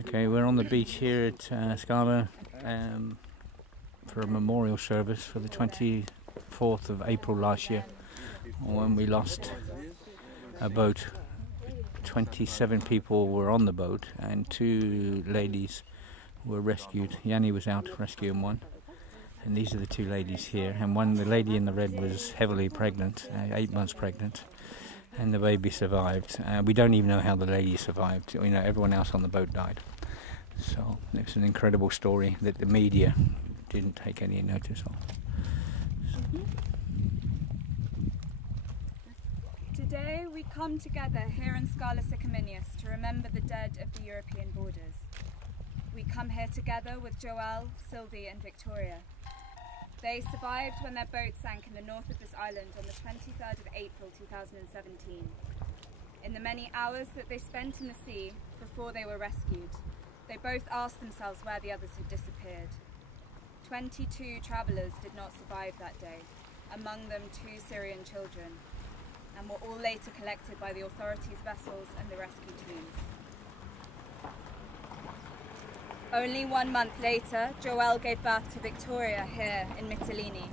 Okay, we're on the beach here at Skala for a memorial service for the 24th of April last year, when we lost a boat. 27 people were on the boat and 2 ladies were rescued. Yanni was out rescuing one, and these are the 2 ladies here. And the lady in the red was heavily pregnant, 8 months pregnant, and the baby survived. We don't even know how the lady survived. You know, everyone else on the boat died. So it's an incredible story that the media didn't take any notice of. Today we come together here in Skala Sikaminias to remember the dead of the European borders. We come here together with Joelle, Sylvie and Victoria. They survived when their boat sank in the north of this island on the 23rd of April 2017. In the many hours that they spent in the sea before they were rescued, they both asked themselves where the others had disappeared. 22 travellers did not survive that day, among them 2 Syrian children, and were all later collected by the authorities' vessels and the rescue teams. Only 1 month later, Joelle gave birth to Victoria here in Mytilene,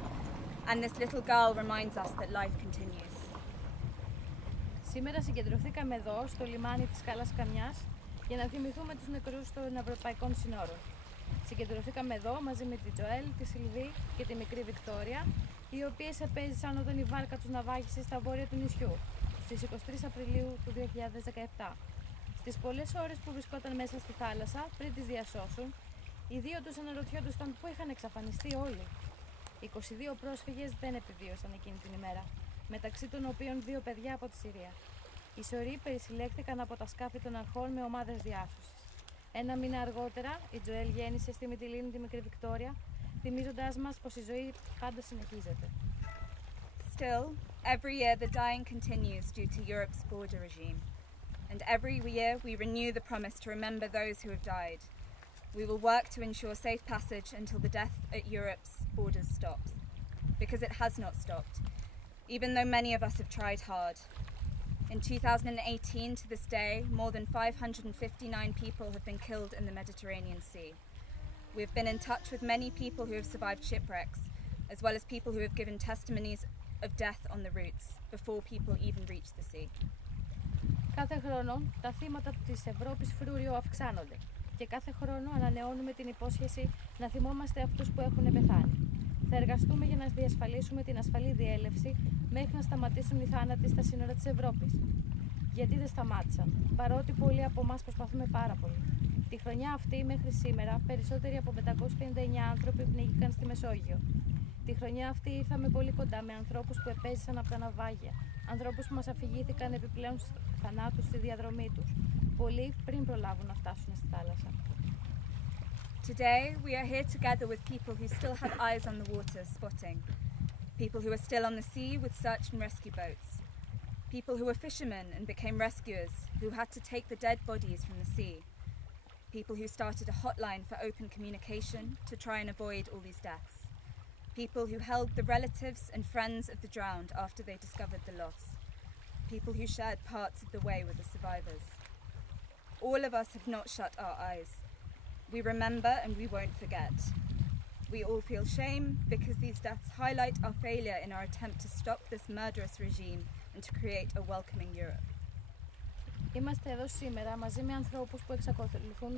and this little girl reminds us that life continues. Σήμερα συγκεντρωθήκαμε εδώ, στο λιμάνι της Σκάλας Καμιάς, για να θυμηθούμε τους νεκρούς των ευρωπαϊκών συνόρων. Συγκεντρωθήκαμε εδώ μαζί με τη Joelle, τη Σιλβί και τη μικρή Βικτόρια, οι οποίες επέζησαν όταν η βάρκα τους ναυάγησε στα βόρεια του νησιού, στις 23 Απριλίου του 2017. Στις πολλές ώρες που βρισκόταν μέσα στη θάλασσα, πριν τις διασώσουν, οι 2 τους αναρωτιόντουσαν πού είχαν εξαφανιστεί όλοι. 22 πρόσφυγες δεν επιβίωσαν εκείνη την ημέρα, μεταξύ των οποίων 2 παιδιά από τη Συρία. Οι σωροί περισυλλέχθηκαν από τα σκάφη των αρχών με ομάδες διάσωσης. 1 μήνα αργότερα, η Joelle γέννησε στη Mytilene τη μικρή Βικτόρια, θυμίζοντάς μας πως η ζωή πάντα συνεχίζεται. Still, every year the dying continues due to Europe's border regime. And every year we renew the promise to remember those who have died. We will work to ensure safe passage until the death at Europe's borders stops. Because it has not stopped, even though many of us have tried hard. In 2018 to this day, more than 559 people have been killed in the Mediterranean Sea. We have been in touch with many people who have survived shipwrecks, as well as people who have given testimonies of death on the routes before people even reach the sea. Κάθε χρόνο τα θύματα της Ευρώπης φρούριο αυξάνονται και κάθε χρόνο ανανεώνουμε την υπόσχεση να θυμόμαστε αυτούς που έχουν πεθάνει. Θα εργαστούμε για να διασφαλίσουμε την ασφαλή διέλευση μέχρι να σταματήσουν οι θάνατοι στα σύνορα της Ευρώπης. Γιατί δεν σταμάτησαν, παρότι πολλοί από εμάς προσπαθούμε πάρα πολύ. Τη χρονιά αυτή μέχρι σήμερα περισσότεροι από 559 άνθρωποι πνίγηκαν στη Μεσόγειο. Τη χρονιά αυτή ήρθαμε πολύ κοντά με ανθρώπους που επέζησαν από τα ναυάγια, ανθρώπους που μας αφηγήθηκαν επιπλέον θανάτους στη διαδρομή τους, πολλοί πριν προλάβουν να φτάσουν στη θάλασσα. Today we are here together with people who still have eyes on the water spotting, people who are still on the sea with search and rescue boats, people who were fishermen and became rescuers who had to take the dead bodies from the sea, people who started a hotline for open communication to try and avoid all these deaths, people who held the relatives and friends of the drowned after they discovered the loss, people who shared parts of the way with the survivors. All of us have not shut our eyes. We remember and we won't forget. We all feel shame because these deaths highlight our failure in our attempt to stop this murderous regime and to create a welcoming Europe. Είμαστε εδώ σήμερα μαζί με ανθρώπους που εξακολουθούν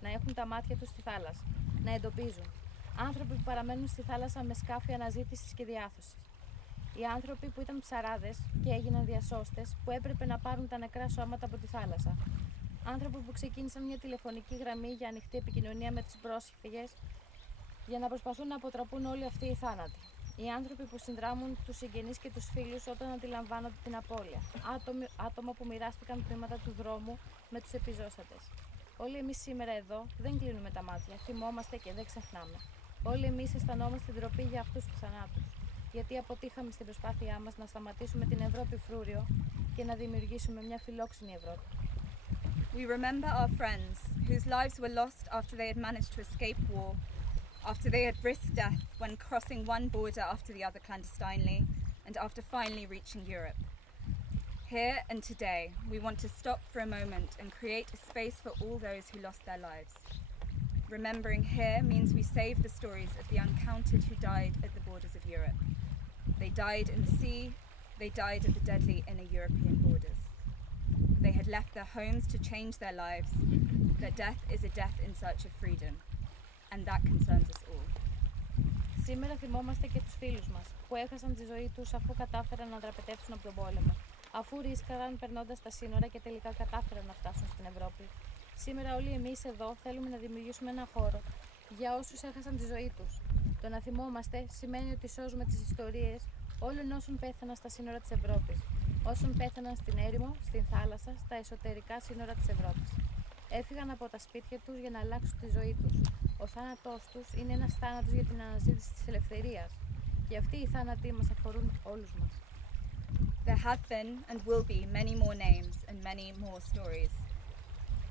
να έχουν τα μάτια τους στη θάλασσα, να εντοπίζουν. Άνθρωποι που παραμένουν στη θάλασσα με σκάφη αναζήτησης και διάσωσης. Οι άνθρωποι που ήταν ψαράδες και έγιναν διασώστες που έπρεπε να πάρουν τα νεκρά σώματα από τη θάλασσα. Άνθρωποι που ξεκίνησαν μια τηλεφωνική γραμμή για ανοιχτή επικοινωνία με τους πρόσφυγες για να προσπαθούν να αποτραπούν όλοι αυτοί οι θάνατοι. Οι άνθρωποι που συνδράμουν τους συγγενείς και τους φίλους όταν αντιλαμβάνονται την απώλεια. Άτομα που μοιράστηκαν τμήματα του δρόμου με τους επιζώσατες. Όλοι εμείς σήμερα εδώ δεν κλείνουμε τα μάτια, θυμόμαστε και δεν ξεχνάμε. Όλοι εμείς αισθανόμαστε ντροπή για αυτούς τους θανάτους. Γιατί αποτύχαμε στην προσπάθειά μας να σταματήσουμε την Ευρώπη φρούριο και να δημιουργήσουμε μια φιλόξενη Ευρώπη. We remember our friends whose lives were lost after they had managed to escape war, after they had risked death when crossing one border after the other clandestinely, and after finally reaching Europe. Here and today, we want to stop for a moment and create a space for all those who lost their lives. Remembering here means we save the stories of the uncounted who died at the borders of Europe. They died in the sea, they died at the deadly inner European borders. They had left their homes to change their lives. Their death is a death in search of freedom, and that concerns us all. Σήμερα θυμόμαστε και τους φίλους μας που έχασαν τη ζωή τους αφού κατάφεραν να δραπετεύσουν από τον πόλεμο, αφού ρίσκαραν περνώντας τα σύνορα και τελικά κατάφεραν να φτάσουν στην Ευρώπη. Σήμερα όλοι εμείς εδώ θέλουμε να δημιουργήσουμε ένα χώρο για όσους έχασαν τη ζωή τους. Το να θυμόμαστε σημαίνει ότι σώζουμε τις ιστορίες όλων όσων πέθαναν στα σύνορα της Ευρώπης, όσων πέθαναν στην έρημο, στην θάλασσα, στα εσωτερικά σύνορα της Ευρώπης. Έφυγαν από τα σπίτια τους για να αλλάξουν τη ζωή τους. Ο θάνατός τους είναι ένας θάνατος για την αναζήτηση της ελευθερίας. Και αυτοί οι θάνατοι μας αφορούν όλους μας. There have been and will be many more names and many more stories.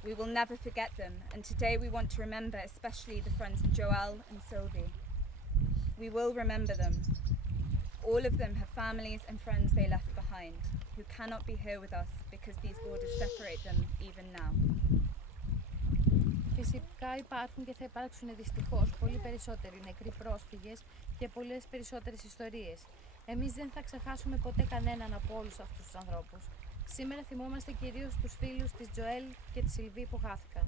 We will never forget them, and today we want to remember especially the friends of Joel and Sylvie. We will remember them. All of them have families and friends they left behind, who cannot be here with us because these borders separate them even now. Φυσικά υπάρχουν και θα υπάρξουν δυστυχώς πολύ περισσότεροι νεκροί πρόσφυγες και πολλές περισσότερες ιστορίες. Εμείς δεν θα ξεχάσουμε ποτέ κανέναν από όλους αυτούς τους ανθρώπους. Σήμερα θυμόμαστε κυρίως τους φίλους της Τζοέλ και της Σιλβί που χάθηκαν.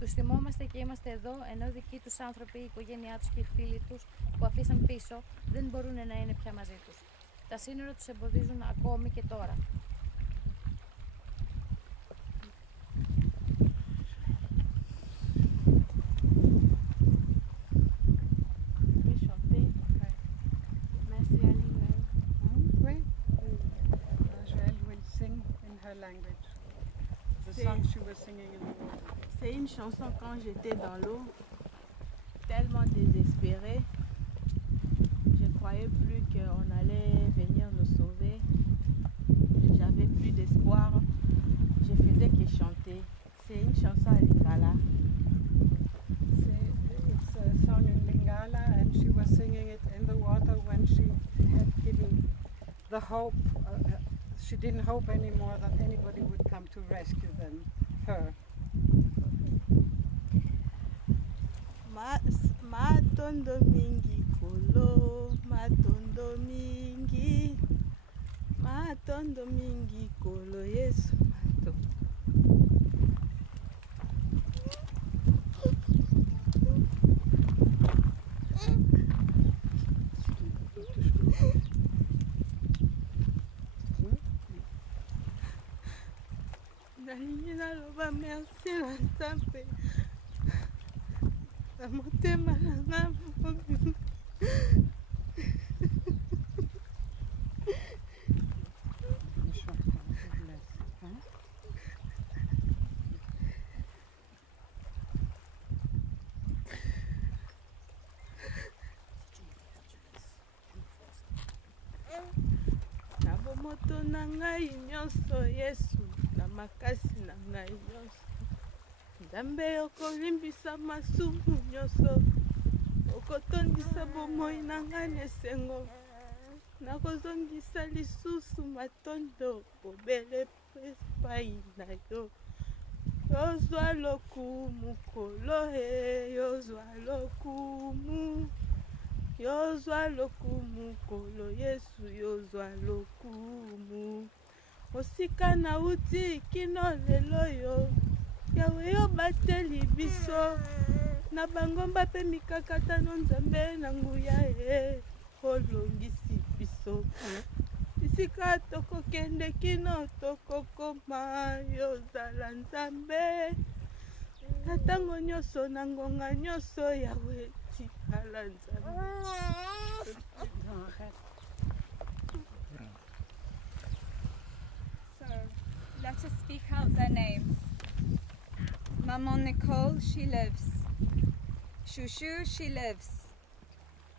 Τους θυμόμαστε και είμαστε εδώ, ενώ δικοί τους άνθρωποι, η οικογένειά τους και οι φίλοι τους που αφήσαν πίσω δεν μπορούν να είναι πια μαζί τους. Τα σύνορα τους εμποδίζουν ακόμη και τώρα. Language. The song she was singing in the water. C'est une chanson quand j'étais dans l'eau, tellement désespérée. Je ne croyais plus qu'on allait venir nous sauver. J'avais plus d'espoir. Je faisais que chanter. C'est une chanson à Lingala. It's a song in Lingala, and she was singing it in the water when she had given the hope. She didn't hope anymore that anybody would come to rescue her. Matondo mingi kolo, matondo mingi kolo, Yesu mato. Nalingi naloba merci na Nzambe na motema nanga mobi. Na bomoto na ngai nyonso Yesu, na makasi na ngai nyonso. Nzambe okolimbisa masumu nyonso, okotondisa bomoi na ngai nesengo. Nakozongisa lisusu matondo obele epai na yo. Yozwa lokumu kolo he, yozwa lokumu. Yozwa lokumu kolo Yesu, yozwa lokumu. Osika na uti kino lelo yo, Yawe yo bateli biso. Na bangomba pe mikakatano Nzambe na nguya he, olongisi biso. Isika tokokende kino tokokoma, yozala Nzambe. Natango nyonso na ngonga nyonso Yawe tikala Nzambe. So, let us speak out their names. Maman Nicole, she lives. Chouchou, she lives.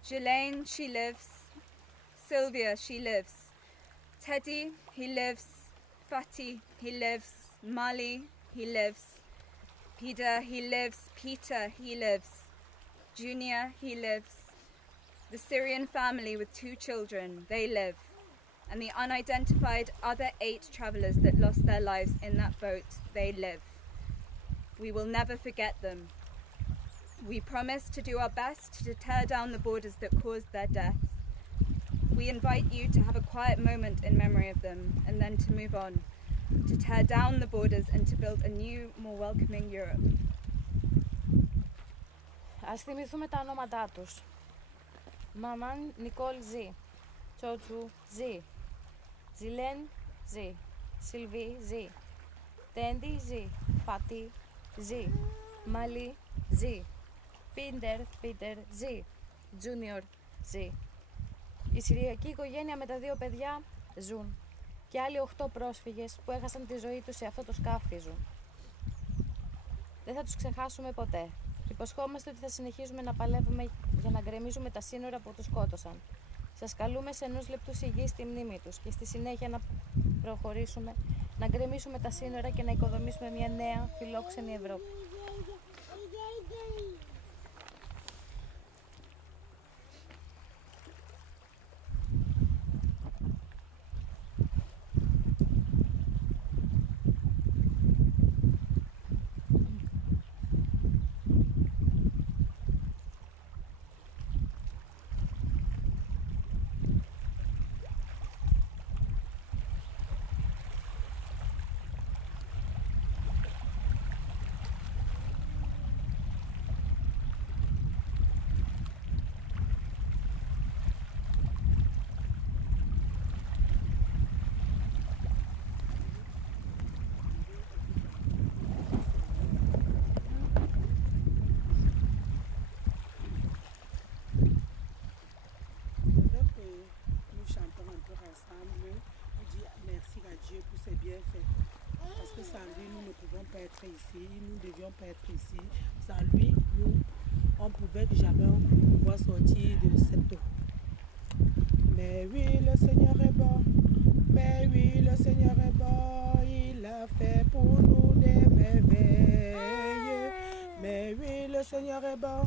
Jelaine, she lives. Sylvia, she lives. Teddy, he lives. Fatih, he lives. Mali, he lives. Peter, he lives. Peter, he lives. Junior, he lives. The Syrian family with 2 children, they live. and the unidentified other 8 travellers that lost their lives in that boat, they live. We will never forget them. We promise to do our best to tear down the borders that caused their deaths. We invite you to have a quiet moment in memory of them and then to move on, to tear down the borders and to build a new, more welcoming Europe. Ας θυμηθούμε τα ονόματά τους. Μαμάν Νικόλ Ζή, Τσότσου Ζή, Ζιλέν Ζή, Σιλβί Ζή, Τέντι Ζή, Φατί Ζή, Μαλί Ζή, Πίτερ Ζή, Τζούνιορ Ζή. Η Συριακή οικογένεια με τα 2 παιδιά ζουν και άλλοι 8 πρόσφυγες που έχασαν τη ζωή τους σε αυτό το σκάφι ζουν. Δεν θα τους ξεχάσουμε ποτέ. Υποσχόμαστε ότι θα συνεχίζουμε να παλεύουμε για να γκρεμίζουμε τα σύνορα που τους σκότωσαν. Σας καλούμε σε 1 λεπτού σιγή στη μνήμη τους και στη συνέχεια να προχωρήσουμε, να γκρεμίσουμε τα σύνορα και να οικοδομήσουμε μια νέα φιλόξενη Ευρώπη. Être ici, nous ne devions pas être ici. Sans lui, nous, on pouvait jamais pouvoir sortir de cette eau. Mais oui, le Seigneur est bon. Mais oui, le Seigneur est bon. Il a fait pour nous des merveilles. Mais oui, le Seigneur est bon.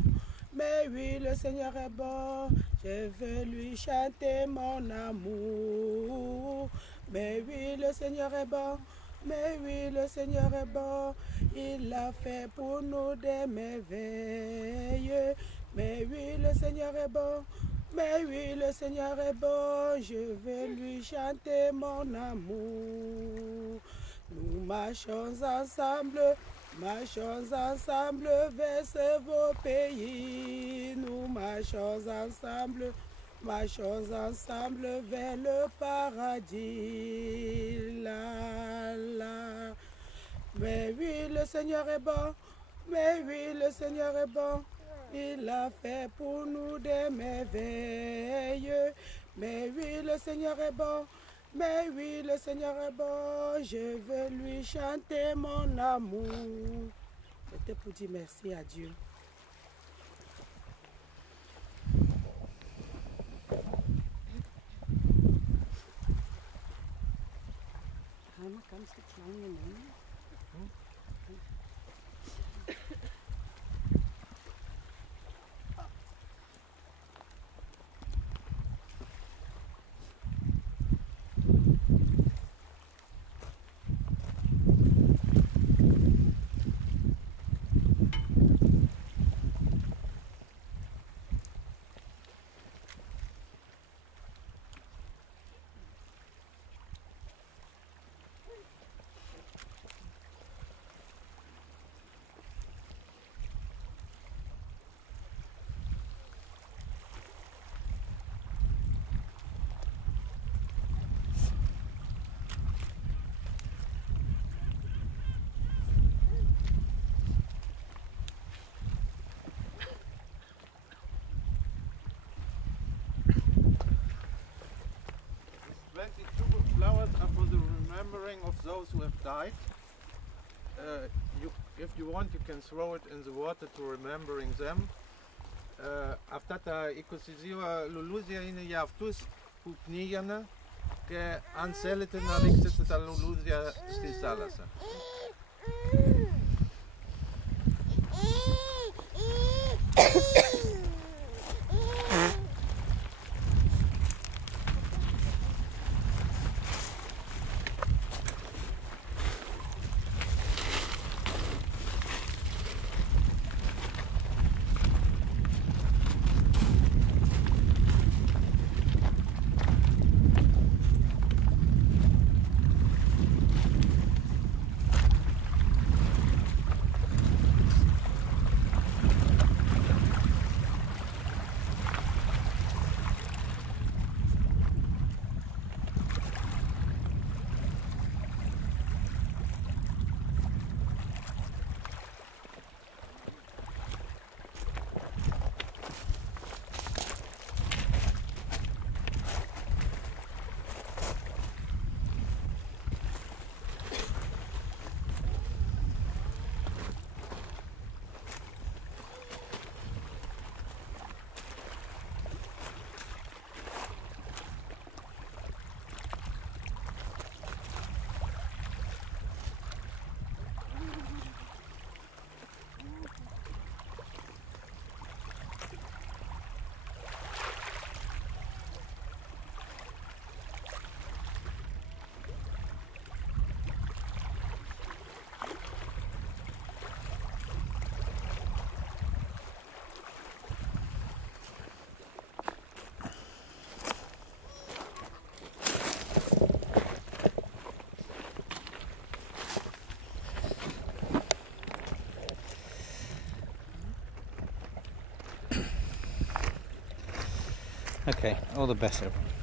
Mais oui, le Seigneur est bon. Je veux lui chanter mon amour. Mais oui, le Seigneur est bon. Mais oui, le Seigneur est bon, il a fait pour nous des merveilles. Mais oui, le Seigneur est bon, mais oui, le Seigneur est bon, je vais lui chanter mon amour. Nous marchons ensemble vers vos pays. Nous marchons ensemble vers le paradis. La, la. Mais oui, le Seigneur est bon. Mais oui, le Seigneur est bon. Il a fait pour nous des merveilles. Mais oui, le Seigneur est bon. Mais oui, le Seigneur est bon. Je veux lui chanter mon amour. C'était pour dire merci à Dieu. Flowers are for the remembering of those who have died. If you want, you can throw it in the water to remembering them. Αυτά τα 22 λουλούδια είναι για αυτούς που πνίγανε και αν θέλετε να ρίξετε τα λουλούδια στη θάλασσα. Okay, all the best, everyone.